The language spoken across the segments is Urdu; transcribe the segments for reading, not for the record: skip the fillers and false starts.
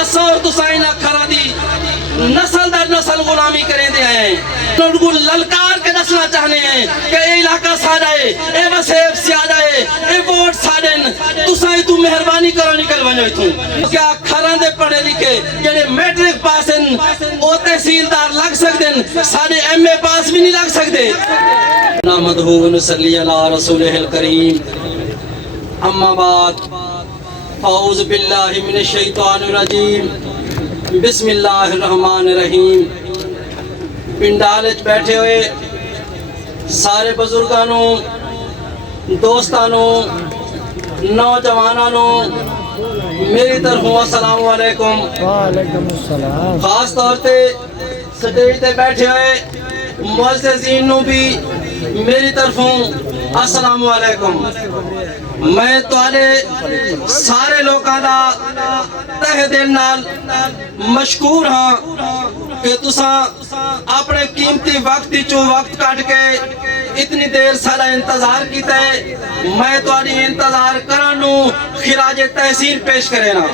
اسور تسائیں نہ کھرا دی نسل در نسل غلامی کریں دے ہیں ان کو للکار کے نسلہ چاہنے ہیں کہ اے علاقہ ساڑا ہے اے وسیب سیادہ ہے اے ووٹ ساڑن تسائیں تو مہربانی کرو نکل بنوئی تھوں کیا کھران دے پڑھے لکھے جنہیں میٹرک پاسن او تحصیلدار لگ سکتے سارے ایم اے پاس بھی نہیں لگ سکتے نحمدہ و نصلی علی رسولہ الکریم اما بعد اعوذ باللہ من الشیطان الرجیم بسم اللہ الرحمن الرحیم پنڈالج بیٹھے ہوئے سارے بزرگانوں دوستانوں نوجوانانوں میری طرفوں السلام علیکم وعلیکم السلام خاص طور تے سٹیج تے بیٹھے ہوئے معززین نو بھی میری طرفوں السلام علیکم میں توالے سارے لوگاں دا تہ دل نال مشکور ہاں کہ تساں اپنے قیمتی وقت کٹ کے اتنی دیر سارا انتظار کیتا ہے میں تواری انتظار کرنو خراج تحسین پیش کرے نا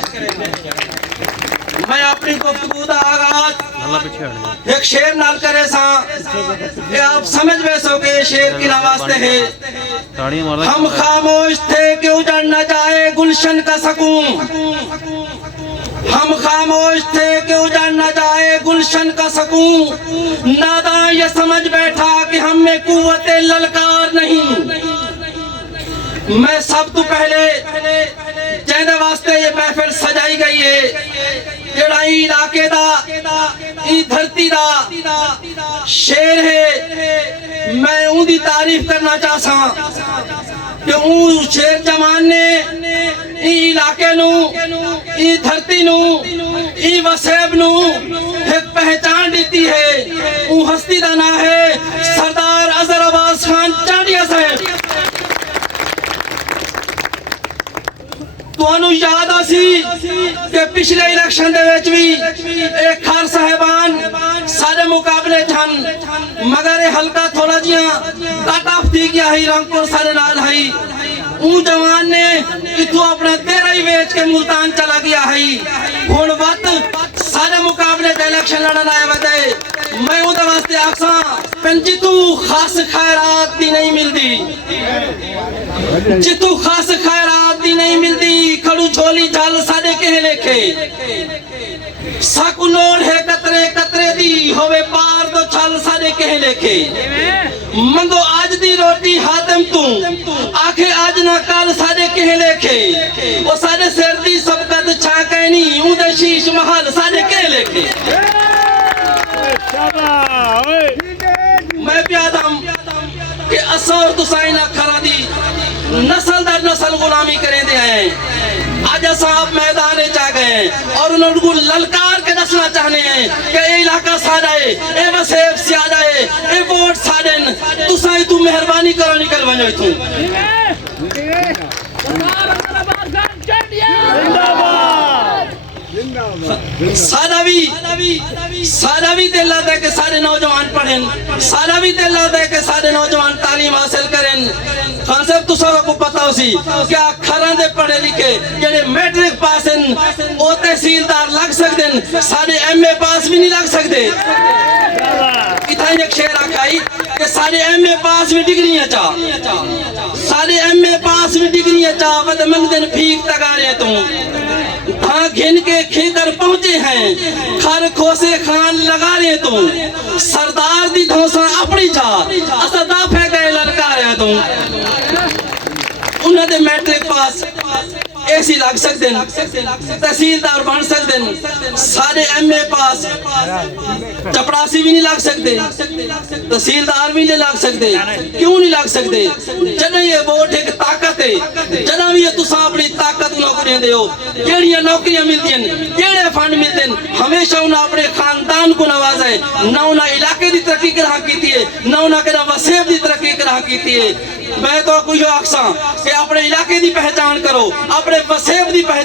میں اپنی گفتگو دا آغاز ایک شعر نال کرے سا کہ آپ سمجھ بیسو کہ یہ شعر کی نواستے ہیں ہم خاموش تھے کہ اجڑ نہ جائے گلشن کا سکون ہم خاموش تھے کہ اجڑ نہ جائے گلشن کا سکون ناداں یہ سمجھ بیٹھا کہ ہم میں قوت للکار نہیں میں سب تو پہلے جہدے واسطے یہ محفل سجائی گئی ہے جڑا ای علاقے دا ای دھرتی دا شیر ہے میں اون دی تعریف کرنا چاہساں کہ اون شیر جمان نے ای علاقے نو ای دھرتی نو ای وسیب نو ایک پہچان دیتی ہے اون ہستی دا نا ہے سردار اظہر عباس خان چانڈیا صاحب تو انو یاد آسی کہ پچھلے الیکشن دے ویچ بھی ایک کھار صاحبان سارے مقابلے چھن مگر حلقہ تھوڑا جیاں کٹ آف تھی گیا ہی رنگپور سارے نال ہی اون جوان نے اتو اپنے تیرہ ہی ویچ کے ملتان چلا گیا ہی ہون وقت سارے مقابلے دے الیکشن لڑن آئے ودے میں اون دے واسطے آکساں پنجتو خاص خیرات دی نہیں مل دی جتو خاص خیرات دی نہیں مل دی کھڑو چھولی جھال سادے کہے لکھے ساکو نوڑ ہے قطرے قطرے دی ہوئے پار دو چھال سادے کہے لکھے منگو آج دی روٹی حاتم تو آنکھیں آج نہ کال سادے کہے لکھے وہ سادے سردی سبقت چھاکینی اون دے شیش محل سادے کہے لکھے میں پیادم کہ اسور تسائیں نہ کھرا دی نسل در نسل غلامی کریں دے ہیں آج صاحب میدانے چاہ گئے ہیں اور انہوں کو للکار کے نسلہ چاہنے ہیں کہ اے علاقہ ساڑا ہے اے وسیب سیادہ ہے اے ووٹ ساڑن تسائیں تو مہربانی کرو نکل بنوئی تھوں سارا بھی دل لاتا ہے کہ سارے نوجوان پڑھیں سارا بھی دل لاتا ہے کہ سارے نوجوان تعلیم حاصل کریں خان صاحب تو سب کو پتا ہو سی کیا کھران دے پڑھے لکھے جنہیں میٹرک پاسن او تحصیلدار لگ سکتے سارے ایم اے پاس بھی نہیں لگ سکتے اتھائی ایک شعر آکھائی کہ سارے ایم اے پاس بھی ڈگریاں چاہ سارے ایم اے پاس بھی ڈگریاں چاہ ود منگدن پھیک تگا رہے تم دھاں گھن کے کھیتر پہنچے ہیں کھر کھوسے خان لگا رہے تم سردار دی دھوساں اپنی چاہ اسدہ پھینکے لڑکا رہے تم انہوں نے میٹرک پاس ایسی لگ سکتے ہیں تحصیلدار بن سکتے ہیں سارے ایم اے پاس چپڑاسی بھی نہیں لگ سکتے تحصیلدار بھی نہیں لگ سکتے کیوں نہیں لگ سکتے جنہیں یہ ووٹ ایک طاقت ہے جنہیں بھی یہ تساں اپنی طاقت نوکریاں دے ہو کیڑیاں نوکریاں ملتی ہیں کیڑے فنڈ ملتے ہیں ہمیشہ انہیں اپنے خاندان کو نوازا ہے نہ انہیں علاقے دی ترقی کرا کیتی ہے نہ انہیں وسیب دی ترقی کرا کیتی ہے میں تو کوئی اکساں کہ اپنے علاقے دی پہچان کرو اپنے وسیب دی پہچان